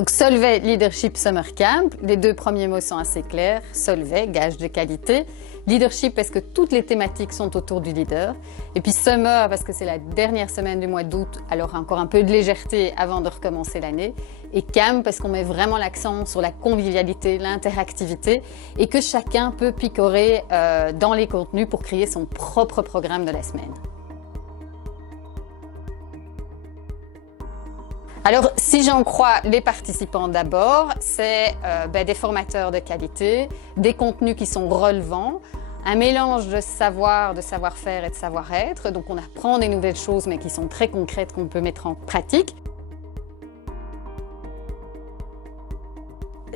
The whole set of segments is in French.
Donc Solvay Leadership Summer Camp, les 2 premiers mots sont assez clairs. Solvay, gage de qualité. Leadership parce que toutes les thématiques sont autour du leader. Et puis Summer parce que c'est la dernière semaine du mois d'août, alors encore un peu de légèreté avant de recommencer l'année. Et Camp parce qu'on met vraiment l'accent sur la convivialité, l'interactivité et que chacun peut picorer dans les contenus pour créer son propre programme de la semaine. Alors, si j'en crois les participants d'abord, c'est des formateurs de qualité, des contenus qui sont relevants, un mélange de savoir, de savoir-faire et de savoir-être. Donc, on apprend des nouvelles choses, mais qui sont très concrètes, qu'on peut mettre en pratique.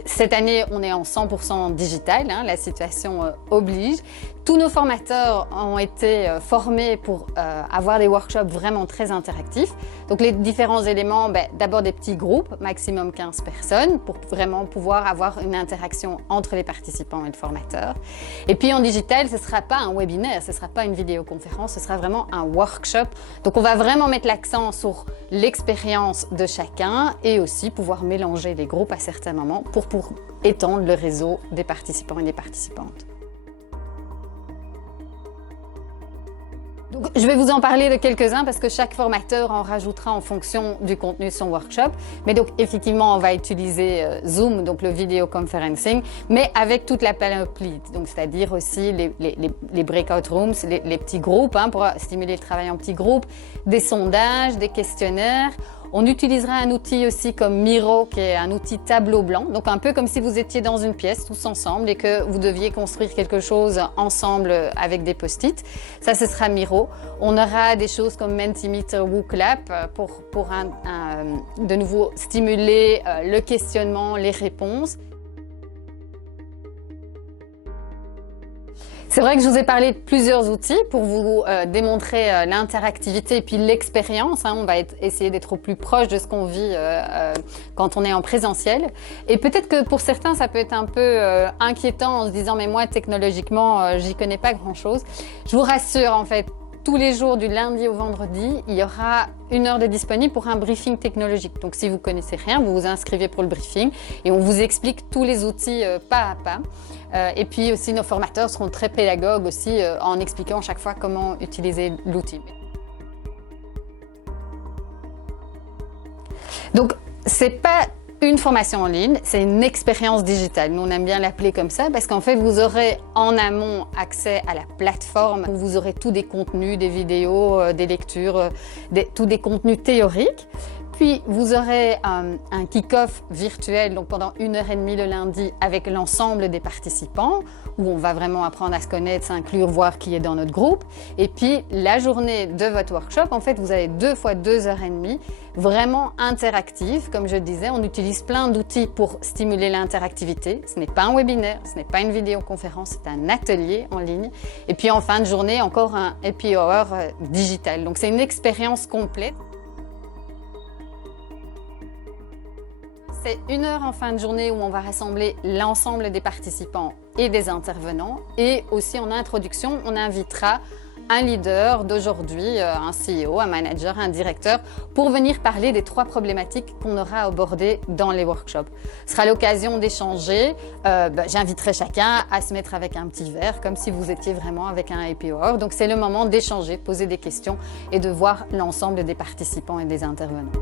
Cette année, on est en 100% digital, hein, la situation oblige. Tous nos formateurs ont été formés pour avoir des workshops vraiment très interactifs. Donc les différents éléments, d'abord des petits groupes, maximum 15 personnes, pour vraiment pouvoir avoir une interaction entre les participants et le formateur. Et puis en digital, ce ne sera pas un webinaire, ce ne sera pas une vidéoconférence, ce sera vraiment un workshop. Donc on va vraiment mettre l'accent sur l'expérience de chacun et aussi pouvoir mélanger les groupes à certains moments pour étendre le réseau des participants et des participantes. Donc, je vais vous en parler de quelques-uns parce que chaque formateur en rajoutera en fonction du contenu de son workshop. Mais donc, effectivement, on va utiliser Zoom, donc le video conferencing, mais avec toute la panoplie. Donc, c'est-à-dire aussi les breakout rooms, les petits groupes, hein, pour stimuler le travail en petits groupes, des sondages, des questionnaires. On utilisera un outil aussi comme Miro, qui est un outil tableau blanc. Donc un peu comme si vous étiez dans une pièce tous ensemble et que vous deviez construire quelque chose ensemble avec des post-it. Ça, ce sera Miro. On aura des choses comme Mentimeter ou Clap pour de nouveau stimuler le questionnement, les réponses. C'est vrai que je vous ai parlé de plusieurs outils pour vous démontrer l'interactivité et puis l'expérience. Hein. On va essayer d'être au plus proche de ce qu'on vit quand on est en présentiel. Et peut-être que pour certains, ça peut être un peu inquiétant en se disant « mais moi, technologiquement, j'y connais pas grand-chose ». Je vous rassure, en fait, tous les jours du lundi au vendredi, il y aura 1 heure de disponible pour un briefing technologique. Donc si vous connaissez rien, vous vous inscrivez pour le briefing et on vous explique tous les outils pas à pas. Et puis aussi nos formateurs seront très pédagogues aussi en expliquant chaque fois comment utiliser l'outil. Donc c'est pas une formation en ligne, c'est une expérience digitale. Nous, on aime bien l'appeler comme ça parce qu'en fait, vous aurez en amont accès à la plateforme où vous aurez tous des contenus, des vidéos, des lectures, tous des contenus théoriques. Puis, vous aurez un kick-off virtuel, donc pendant 1h30 le lundi avec l'ensemble des participants, où on va vraiment apprendre à se connaître, s'inclure, voir qui est dans notre groupe. Et puis, la journée de votre workshop, en fait, vous avez 2 fois 2h30, vraiment interactive. Comme je le disais, on utilise plein d'outils pour stimuler l'interactivité. Ce n'est pas un webinaire, ce n'est pas une vidéoconférence, c'est un atelier en ligne. Et puis, en fin de journée, encore un happy hour digital. Donc, c'est une expérience complète. C'est 1 heure en fin de journée où on va rassembler l'ensemble des participants et des intervenants. Et aussi en introduction, on invitera un leader d'aujourd'hui, un CEO, un manager, un directeur, pour venir parler des 3 problématiques qu'on aura abordées dans les workshops. Ce sera l'occasion d'échanger. J'inviterai chacun à se mettre avec un petit verre, comme si vous étiez vraiment avec un happy hour. Donc c'est le moment d'échanger, de poser des questions et de voir l'ensemble des participants et des intervenants.